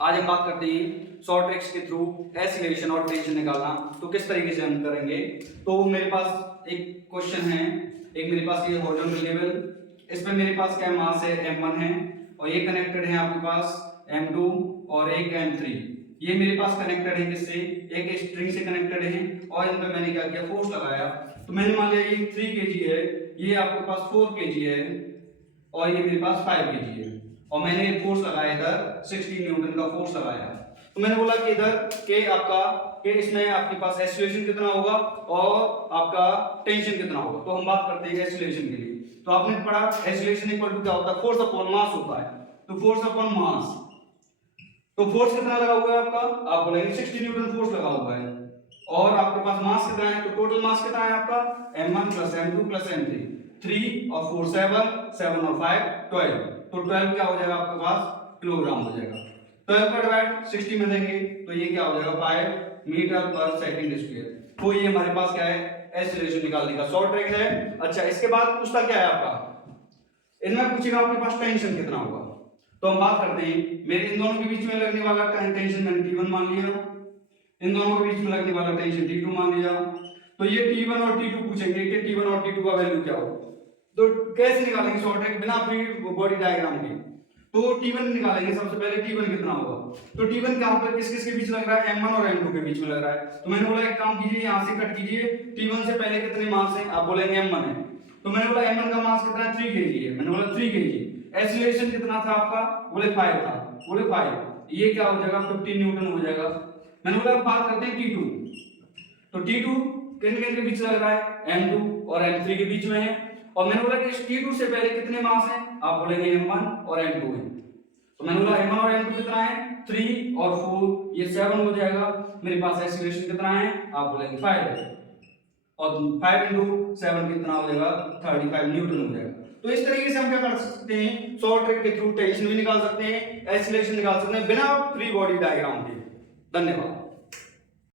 आज हम बात करते हैं शॉर्ट ट्रिक्स के थ्रू एक्सीलरेशन और टेंशन निकालना। तो किस तरीके से हम करेंगे। तो मेरे पास एक क्वेश्चन है, एक मेरे पास ये हॉरिजॉन्टल लेवल, इस पे मेरे पास क्या मास है m1 है और ये कनेक्टेड है आपके पास m2 और एक m3। ये मेरे पास कनेक्टेड है किससे, एक स्ट्रिंग से कनेक्टेड है और इन पे मैंने क्या किया, फोर्स लगाया। तो मैंने मान लिया ये 3 kg है, ये आपके पास 4 kg है और ये मेरे पास 5 kg है और मैंने फोर्स लगाया इधर 60 न्यूटन का फोर्स लगाया। तो मैंने बोला कि इधर के आपका के इसमें आपके पास एक्सीलरेशन कितना होगा और आपका टेंशन कितना होगा। तो हम बात करते हैं एक्सीलरेशन के लिए। तो आपने पढ़ा एक्सीलरेशन इक्वल टू क्या होता है, फोर्स अपॉन मास होता है। तो फोर्स अपॉन मास, तो फोर्स कितना लगा हुआ है आपका, आप बोलेंगे 60 न्यूटन फोर्स लगा हुआ है और आपके पास मास कितना है। तो टोटल मास कितना है आपका m1 + m2 + m3, 3 और 4 7, 7 और 5 12। तो 12 क्या हो जाएगा आपके पास, किलोग्राम हो जाएगा। 12 का डिवाइड 60 में देंगे तो ये क्या हो जाएगा 5 मीटर/सेकंड²। तो ये हमारे पास क्या है, एक्सीलरेशन निकालने का शॉर्ट ट्रिक है। अच्छा, इसके बाद पूछता क्या है आपका, इनमें पूछेगा आपके पास टेंशन कितना होगा। तो हम बात करते हैं, मेरे इन दोनों के बीच में लगने वाला टेंशन मैंने T1 मान लिया, इन दोनों के बीच में लगने वाला टेंशन T2 मान लिया। तो ये T1 और T2 पूछेंगे कि T1 और T2 का वैल्यू क्या हो। तो कैसे निकालेंगे शॉर्ट ट्रिक बिना फ्री बॉडी डायग्राम के। तो T1 निकालेंगे, सबसे पहले T1 कितना होगा। तो T1 कहां पर किस किस के बीच लग रहा है, m1 और m2 के बीच में लग रहा है। तो मैंने बोला एक काम कीजिए, यहां से कट कीजिए, T1 से पहले कितने मास है, आप बोलेंगे m1 है। तो मैंने बोला m1 का मास कितना है, 3 kg है, मैंने बोला 3 kg। एक्सीलरेशन कितना था आपका, बोले 5 था, बोले 5, ये क्या हो जाएगा 15 न्यूटन हो जाएगा। मैंने बोला बात करते हैं T2। तो T2 किन किन के बीच लग रहा है, m2 और m3 के बीच में है। और मैंने बोला कि इस T2 से पहले कितने मास हैं, आप बोलेंगे m1 और m2 है। तो मैंने बोला m1 और m2 कितना है, 3 और 4 ये 7 हो जाएगा। मेरे पास एक्सीलरेशन कितना है, आप बोलेंगे 5 है और 5 × 7 कितना हो जाएगा, 35 न्यूटन हो जाएगा। तो इस तरीके से हम क्या कर सकते हैं, शॉर्ट ट्रिक के थ्रू टेंशन भी निकाल सकते हैं, एक्सीलरेशन निकाल सकते हैं बिना फ्री बॉडी डायग्राम के। धन्यवाद।